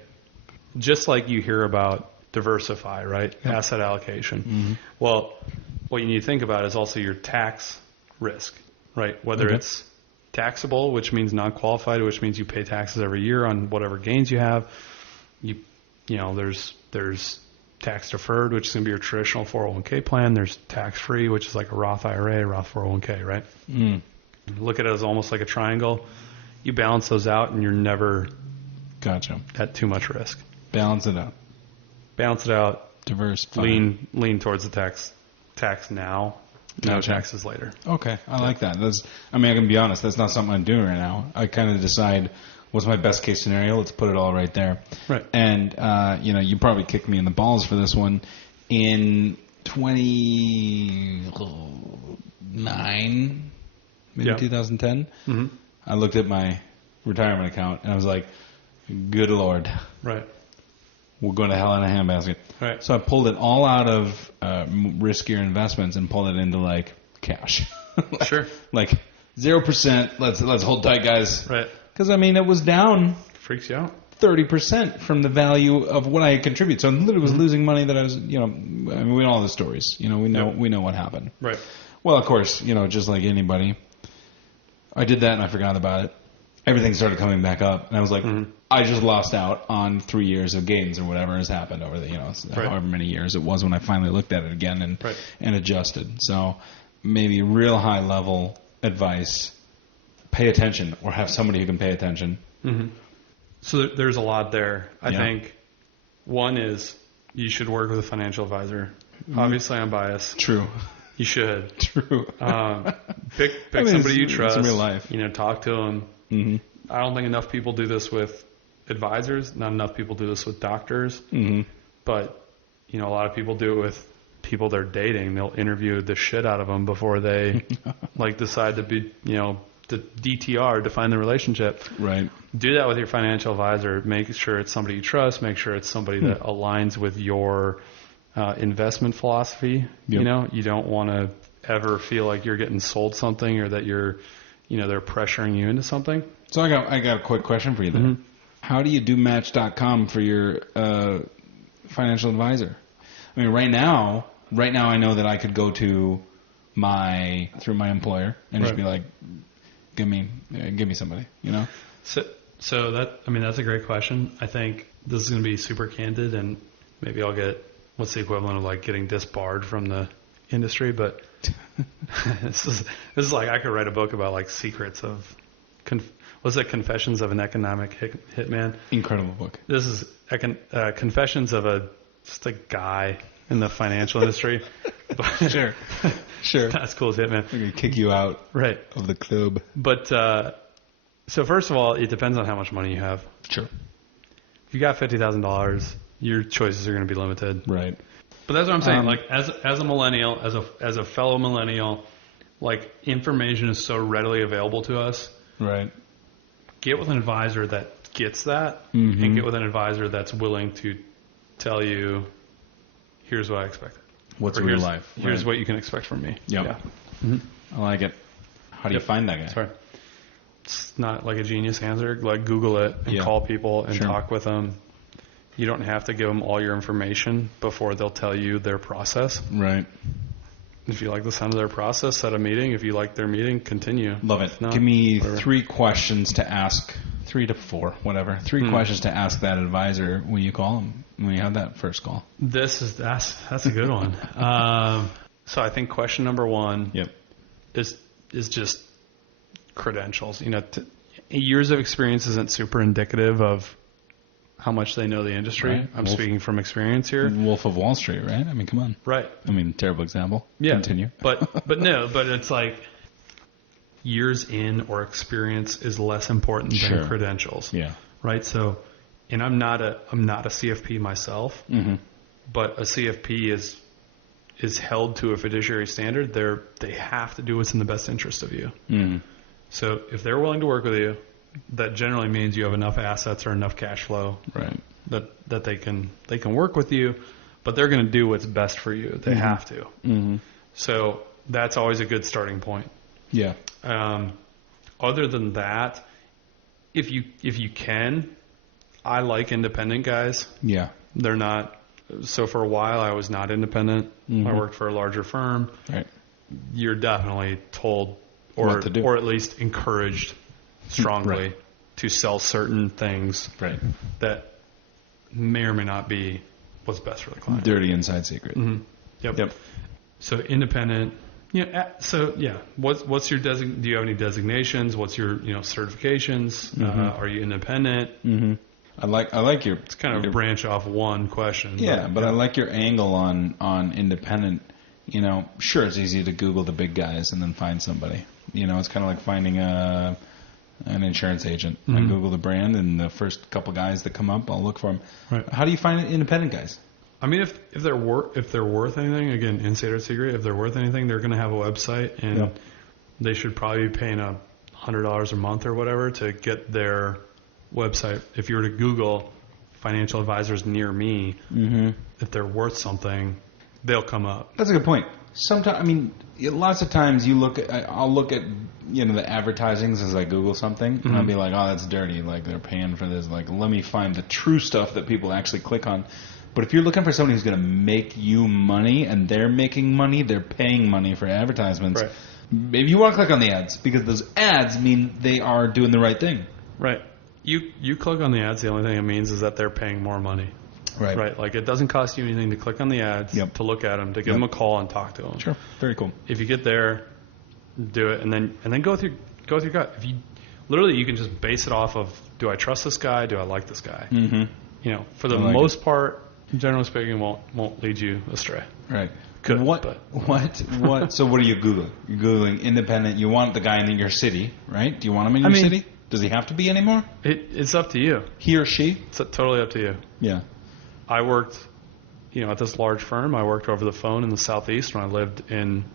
just like you hear about diversify, right? Yep. Asset allocation. Mm-hmm. Well, what you need to think about is also your tax risk, right? Whether it's taxable, which means non-qualified, which means you pay taxes every year on whatever gains you have. There's tax deferred, which is going to be your traditional 401k plan. There's tax free, which is like a Roth IRA, Roth 401k, right? Mm. Look at it as almost like a triangle. You balance those out, and you're never at too much risk. Balance it out. Diversify. Lean towards the tax now. No taxes later. Okay, I like that. I can be honest. That's not something I'm doing right now. I kind of decide what's my best case scenario. Let's put it all right there. Right. And you probably kicked me in the balls for this one. In 2009, maybe 2010, I looked at my retirement account and I was like, "Good Lord." Right. We're going to hell in a handbasket. Right. So I pulled it all out of riskier investments and pulled it into like cash. Sure. Like 0%. Let's hold tight, guys. Right. Because it was down. Freaks you out. 30% from the value of what I had contributed. So I literally was losing money that I was, we know all the stories. We know what happened. Right. Well, of course, just like anybody, I did that and I forgot about it. Everything started coming back up, and I was like, I just lost out on 3 years of gains or whatever has happened over the, however many years it was when I finally looked at it again and adjusted. So maybe real high level advice, pay attention or have somebody who can pay attention. Mm-hmm. So there's a lot there. I think one is you should work with a financial advisor. Obviously, I'm biased. True. You should. True. Pick somebody you trust. It's real life. Talk to them. Mm-hmm. I don't think enough people do this with advisors. Not enough people do this with doctors. Mm-hmm. But, a lot of people do it with people they're dating. They'll interview the shit out of them before they decide to be, the DTR, define the relationship. Right. Do that with your financial advisor. Make sure it's somebody you trust. Make sure it's somebody that aligns with your investment philosophy. Yep. You don't want to ever feel like you're getting sold something or that you're, they're pressuring you into something. So I got a quick question for you there. Mm-hmm. How do you do Match.com for your financial advisor? Right now I know that I could go to through my employer and just be like, give me somebody, So that's a great question. I think this is going to be super candid, and maybe I'll get what's the equivalent of like getting disbarred from the industry, but this is like I could write a book about like secrets of Confessions of an Economic Hitman. Incredible book. This is Confessions of just a guy in the financial industry. But Sure. Not as cool as Hitman. They're going to kick you out of the club. But, so first of all, it depends on how much money you have. Sure. If you got $50,000, your choices are going to be limited. Right. But that's what I'm saying. Like, as a millennial, as a fellow millennial, like, information is so readily available to us. Right. Get with an advisor that gets that, and get with an advisor that's willing to tell you, here's what I expect. What's real life? Here's what you can expect from me. Yep. Yeah. I like it. How do you find that guy? Sorry. It's not like a genius answer. Like, Google it and call people and talk with them. You don't have to give them all your information before they'll tell you their process. Right. If you like the sound of their process, set a meeting. If you like their meeting, continue. Love it. Give me 3 questions to ask, 3 to 4, whatever. 3 questions to ask that advisor when you call them, when you have that first call. That's a good one. So I think question number 1 is just credentials. You know, years of experience isn't super indicative of how much they know the industry. Right. I'm speaking from experience here. Wolf of Wall Street, right? I mean, come on. Right. I mean, terrible example. Yeah. Continue. But it's like years in or experience is less important than credentials. Yeah. Right. So, and I'm not a CFP myself, but a CFP is held to a fiduciary standard. They have to do what's in the best interest of you. So if they're willing to work with you, that generally means you have enough assets or enough cash flow, right? That they can work with you, but they're going to do what's best for you. They have to. So that's always a good starting point. Yeah. Other than that, if you can, I like independent guys. Yeah. They're not. So for a while, I was not independent. I worked for a larger firm. Right. You're definitely told, or at least encouraged strongly to sell certain things that may or may not be what's best for the client. Dirty inside secret. Yep. So independent. Yeah. So yeah. What's your do you have any designations? What's your certifications? Are you independent? I like your. It's kind of a branch off one question. Yeah, but I like your angle on independent. You know, sure, it's easy to Google the big guys and then find somebody. You know, it's kind of like finding an insurance agent. I Google the brand, and the first couple guys that come up, I'll look for them. Right. How do you find independent guys? I mean, if they're worth anything, again, insider secret. If they're worth anything, they're going to have a website, and they should probably be paying $100 a month or whatever to get their website. If you were to Google financial advisors near me, if they're worth something, they'll come up. That's a good point. Sometimes, I mean, lots of times I'll look at the advertisings as I Google something, and I'll be like, oh, that's dirty. Like, they're paying for this. Like, let me find the true stuff that people actually click on. But if you're looking for somebody who's going to make you money, and they're making money, they're paying money for advertisements. Right. Maybe you want to click on the ads, because those ads mean they are doing the right thing. Right. You click on the ads, the only thing it means is that they're paying more money. Right. Right. Like, it doesn't cost you anything to click on the ads, to look at them, to give them a call and talk to them. Sure. Very cool. If you get there, do it, and then go with your gut. If you can just base it off of, do I trust this guy? Do I like this guy? For the most part, generally speaking, won't lead you astray. Right. Could. What? So what are you Googling? You're Googling independent. You want the guy in your city, right? Do you want him in your city? Does he have to be anymore? It's up to you. He or she? It's totally up to you. Yeah. I worked, at this large firm. I worked over the phone in the Southeast when I lived in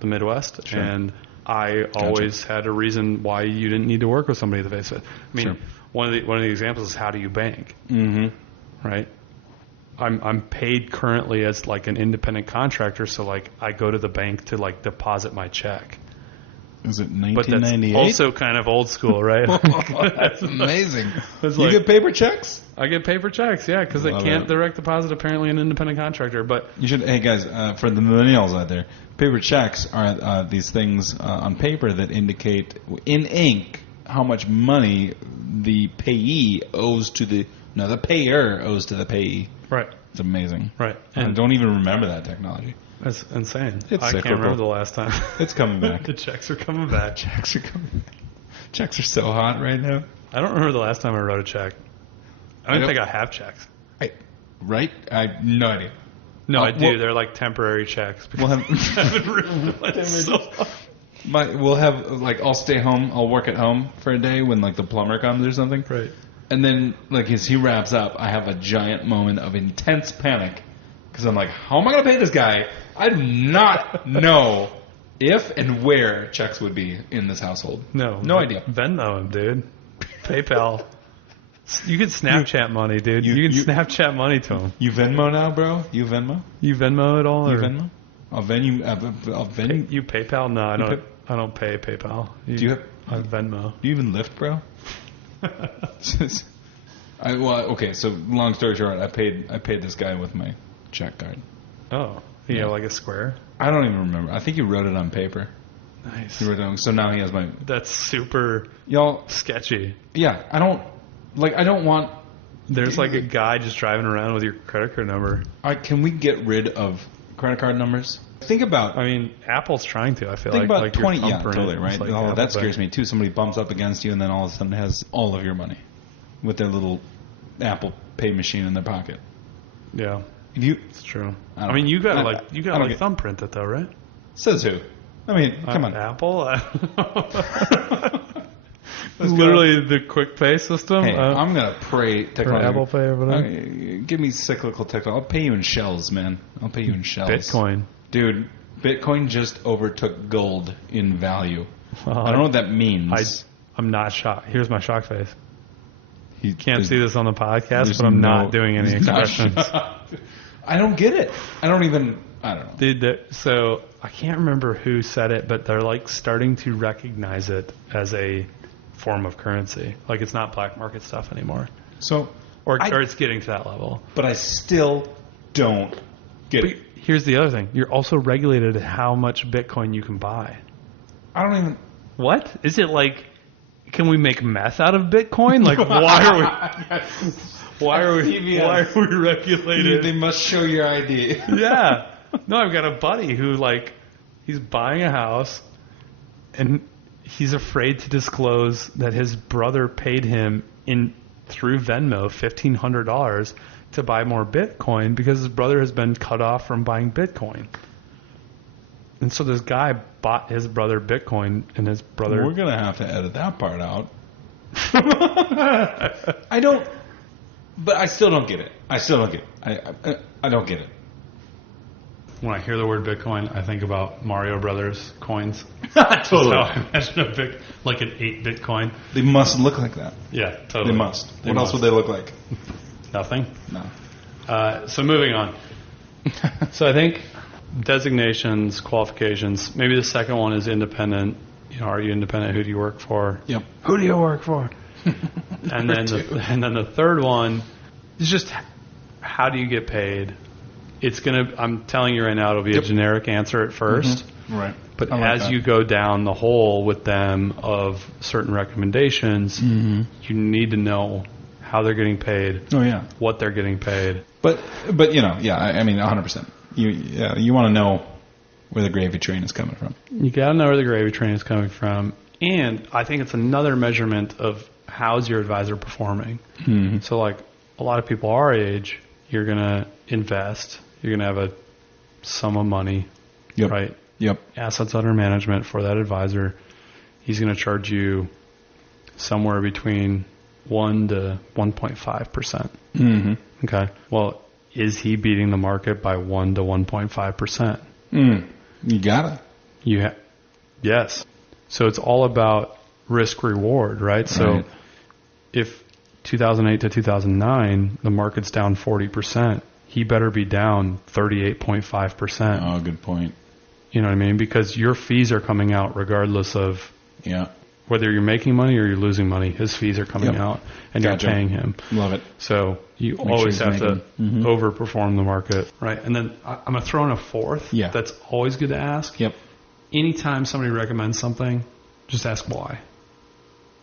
the Midwest, and I always had a reason why you didn't need to work with somebody face to face. I mean, one of the examples is, how do you bank? Right. I'm paid currently as like an independent contractor, so like I go to the bank to like deposit my check. Is it 1998? But that's also kind of old school, right? That's amazing. You get paper checks? I get paper checks, yeah, because they can't direct deposit apparently an independent contractor. But you should. Hey guys, for the millennials out there, paper checks are these things on paper that indicate in ink how much money the payee owes to the payer owes to the payee. Right. It's amazing. Right. And I don't even remember that technology. That's insane. It's I can't remember the last time. It's coming back. The checks are coming back. Checks are so hot right now. I don't remember the last time I wrote a check. I don't think I have checks. Right? I have no idea. No, I do. They're like temporary checks. We'll have I'll stay home. I'll work at home for a day when like the plumber comes or something. Right. And then like as he wraps up, I have a giant moment of intense panic because I'm like, how am I going to pay this guy? I do not know if and where checks would be in this household. No idea. Venmo him, dude. PayPal. You can Snapchat money, dude. You can Snapchat money to him. You Venmo now, bro? You Venmo? You Venmo at all? You Venmo? I'll Venmo. You PayPal? No, I don't. I don't pay PayPal. Do you have? I Venmo. Do you even Lyft, bro? Okay. So long story short, I paid this guy with my check card. Oh, you know, like a square. I don't even remember. I think he wrote it on paper. Nice. He wrote it on, so now he has my. That's super sketchy. Yeah, I don't want. There's like a guy just driving around with your credit card number. Can we get rid of credit card numbers? Think about. I mean, Apple's trying to. I feel think like about 20. Yeah, totally right. Like that scares me too. Somebody bumps up against you and then all of a sudden has all of your money with their little Apple Pay machine in their pocket. Yeah, it's true. I mean, you gotta thumbprint it though, right? Says who? I mean, come on, Apple. It's literally the quick pay system. Hey, I'm gonna pray technology. Apple Pay or whatever. Give me cyclical technology. I'll pay you in shells, man. I'll pay you in shells. Bitcoin. Dude, Bitcoin just overtook gold in value. I don't know what that means. I'm not shocked. Here's my shock face. You can't see this on the podcast, but I'm not doing any expressions. I don't get it. I don't know. Dude, so I can't remember who said it, but they're like starting to recognize it as a form of currency. Like it's not black market stuff anymore. So, or it's getting to that level. But I still don't get it. Here's the other thing. You're also regulated how much Bitcoin you can buy. I don't even... What? Is it like... Can we make meth out of Bitcoin? Like, why are we regulated? They must show your ID. Yeah. No, I've got a buddy who, like, he's buying a house, and he's afraid to disclose that his brother paid him through Venmo $1,500 to buy more Bitcoin because his brother has been cut off from buying Bitcoin. And so this guy bought his brother Bitcoin, and his brother... We're going to have to edit that part out. But I still don't get it. I don't get it. When I hear the word Bitcoin, I think about Mario Brothers coins. Totally. So I imagine like an 8-bit coin. They must look like that. Yeah, totally. They must. What else would they look like? Nothing? No. So moving on. So I think designations, qualifications. Maybe the second one is independent. You know, are you independent? Who do you work for? Yep. Who do you work for? and then the third one is just how do you get paid? I'm telling you right now, it'll be a generic answer at first. Mm-hmm. Right. But as you go down the hole with them of certain recommendations, you need to know how they're getting paid. Oh yeah. What they're getting paid. But I mean 100%. You want to know where the gravy train is coming from. You got to know where the gravy train is coming from, and I think it's another measurement of how's your advisor performing. Mm-hmm. So like a lot of people our age, you're going to invest. You're going to have a sum of money, right? Yep. Assets under management for that advisor. He's going to charge you somewhere between 1 to 1.5%. Mm-hmm. Okay. Well, is he beating the market by 1 to 1.5%? You gotta. Yes. So it's all about risk reward, right? So if 2008 to 2009, the market's down 40%, he better be down 38.5%. Oh, good point. You know what I mean? Because your fees are coming out regardless of whether you're making money or you're losing money. His fees are coming out, and you're paying him. Love it. So you always have to overperform the market, right? And then I'm going to throw in a fourth that's always good to ask. Yep. Anytime somebody recommends something, just ask why.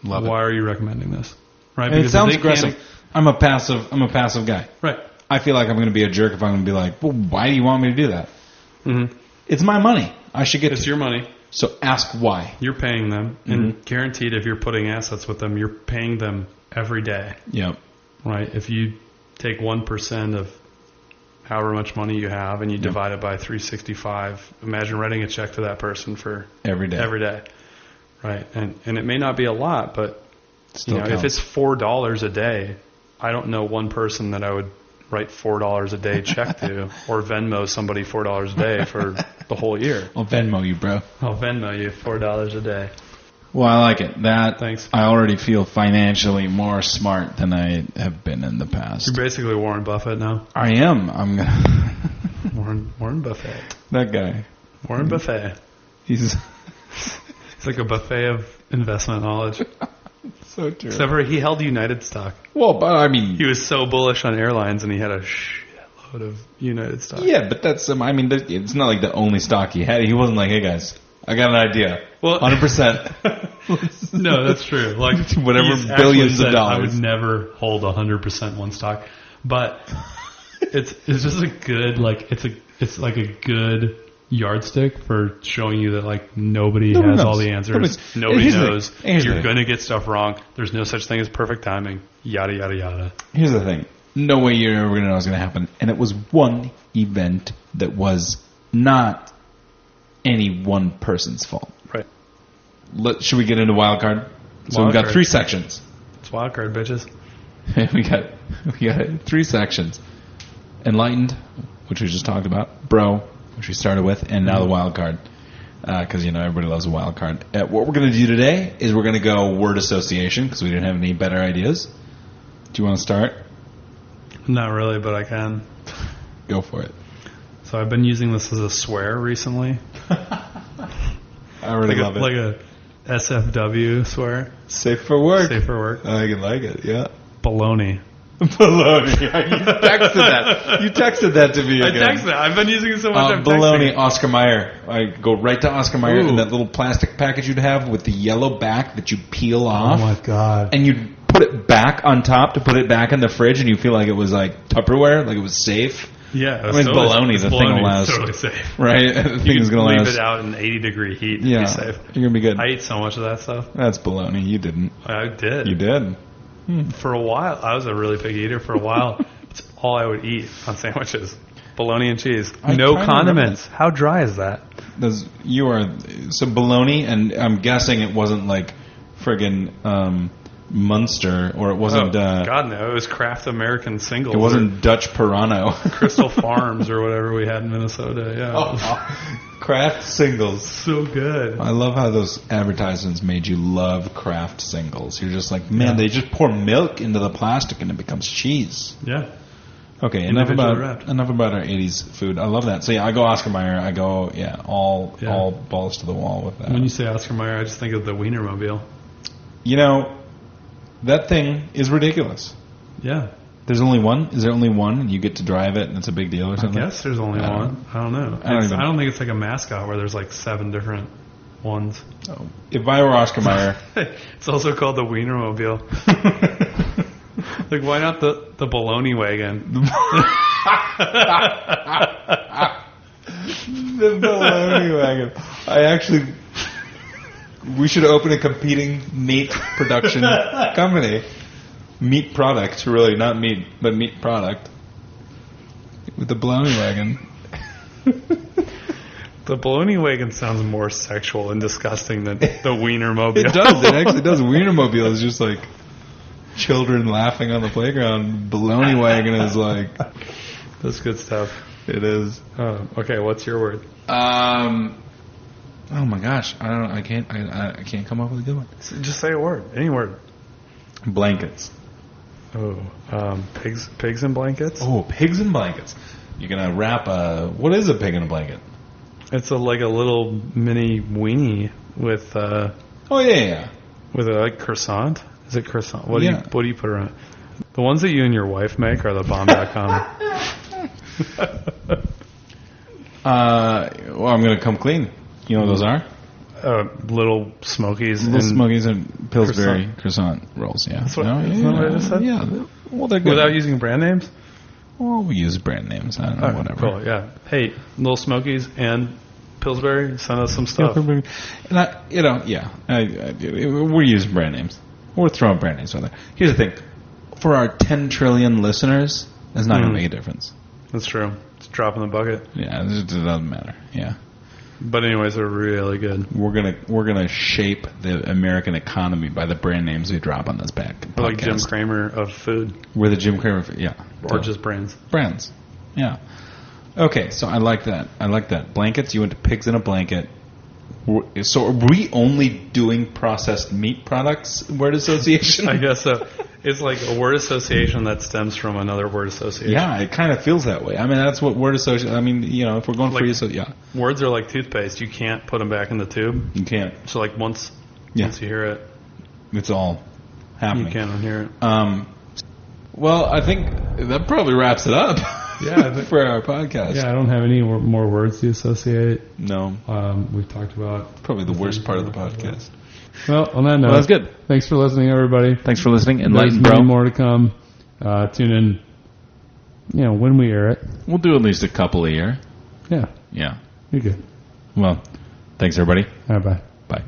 Love it. Why are you recommending this? Right? And it sounds aggressive. I'm a passive guy. Right. I feel like I'm going to be a jerk if I'm going to be like, well, why do you want me to do that? Mm-hmm. It's my money. I should get It's your money. So ask why. You're paying them. And guaranteed if you're putting assets with them, you're paying them every day. Yep. Right? If you take 1% of however much money you have, and you divide it by 365. Imagine writing a check to that person for every day. Right. And it may not be a lot, but still if it's $4 a day, I don't know one person that I would write $4 a day check to or Venmo somebody $4 a day for the whole year. I'll Venmo you, bro. I'll Venmo you $4 a day. Well, I like it. Thanks. I already feel financially more smart than I have been in the past. You're basically Warren Buffett now. I am. I'm gonna Warren Buffett. That guy. Warren Buffett. He's like a buffet of investment knowledge. So true. Except for he held United stock. Well, but I mean, he was so bullish on airlines, and he had a shitload of United stock. Yeah, but that's it's not like the only stock he had. He wasn't like, hey guys, I got an idea. Well, 100%. No, that's true. Like whatever billions of dollars. I would never hold 100% one stock, but it's just a good it's like a good yardstick for showing you that like nobody has all the answers. Nobody knows. You're going to get stuff wrong. There's no such thing as perfect timing. Yada yada yada. Here's the thing. No way you're ever going to know what's going to happen. And it was one event that was not any one person's fault. Right. Should we get into wild card? So we've got 3 sections. It's wild card, bitches. we got 3 sections. Enlightened, which we just talked about. Bro, which we started with, and now the wild card. Because, everybody loves a wild card. What we're going to do today is we're going to go word association, because we didn't have any better ideas. Do you want to start? Not really, but I can. Go for it. So I've been using this as a swear recently. I really love it. Like a SFW swear. Safe for work. Safe for work. I can like it, yeah. Baloney. Baloney. You texted that. You texted that to me again. I texted it. I've been using it so much. I'm Baloney, Oscar Mayer. I go right to Oscar Mayer in that little plastic package you'd have with the yellow back that you peel off. Oh my God. And you'd put it back on top to put it back in the fridge, and you feel like it was like Tupperware, like it was safe. Yeah, baloney. The thing will last. Totally safe. Right, the thing is going to last. Leave it out in 80-degree heat. Yeah, be safe. You're gonna be good. I eat so much of that stuff. That's baloney. You didn't. I did. You did. For a while, I was a really picky eater. For a while, it's all I would eat on sandwiches: bologna and cheese. No condiments. How dry is that? You are so bologna, and I'm guessing it wasn't like friggin' Munster, or it wasn't. God no, it was Kraft American Singles. It wasn't Dutch Purano. Crystal Farms or whatever we had in Minnesota. Yeah. Kraft Singles, so good. I love how those advertisements made you love Kraft Singles. You're just like, man, they just pour milk into the plastic and it becomes cheese. Yeah. Okay, enough about our 80s food. I love that. So yeah, I go Oscar Mayer. I go all balls to the wall with that. When you say Oscar Mayer, I just think of the Wienermobile. That thing is ridiculous. Yeah. There's only one? Is there only one and you get to drive it and it's a big deal or something? I guess there's only one. I don't know. I don't think it's like a mascot where there's like 7 different ones. Oh. If I were Oscar Mayer... It's also called the Wienermobile. Like, why not the Baloney wagon? The Baloney wagon. We should open a competing meat production company. Meat product, really, not meat, but meat product. With the Baloney wagon. The Baloney wagon sounds more sexual and disgusting than the Wienermobile. It does. It actually does. Wienermobile is just like children laughing on the playground. Baloney wagon is like... That's good stuff. It is. Okay, what's your word? Oh my gosh, I can't come up with a good one. Just say a word, any word. Blankets. Pigs in blankets. Oh, pigs in blankets. You're gonna wrap what is a pig in a blanket? It's like a little mini weenie with. Oh yeah. With a croissant. Is it croissant? What do you put around? The ones that you and your wife make are the bomb.com. Well, I'm gonna come clean. You know what those are? Little Smokies. Little Smokies and Pillsbury croissant rolls, yeah. That's what I just said? Yeah. Well, they're good. Without using brand names? Well, we use brand names. I don't know, whatever. Cool, yeah. Hey, Little Smokies and Pillsbury, send us some stuff. And we're using brand names. We're throwing brand names out there. Here's the thing. For our 10 trillion listeners, that's not going to make a difference. That's true. It's a drop in the bucket. Yeah, it doesn't matter. Yeah. But anyways, they're really good. We're gonna shape the American economy by the brand names we drop on this podcast. We're like Jim Cramer of food. We're the Jim Cramer, yeah. Or just brands. Brands, yeah. Okay, so I like that. Blankets. You went to pigs in a blanket. So are we only doing processed meat products? Word association. I guess so. It's like a word association that stems from another word association. Yeah, it kind of feels that way. I mean, that's what word association. I mean, if we're going for you, so yeah. Words are like toothpaste. You can't put them back in the tube. You can't. So like once you hear it, it's all happening. You can't unhear it. Well, I think that probably wraps it up. Yeah, for our podcast. Yeah, I don't have any more words to associate. No. We've talked about probably the worst part of the podcast. Well, on that note, that's good. Thanks for listening, everybody. Thanks for listening. Enlightened Bro. There's more to come. Tune in. When we air it, we'll do at least a couple a year. Yeah. Yeah. You're good. Well, thanks everybody. All right, bye. Bye.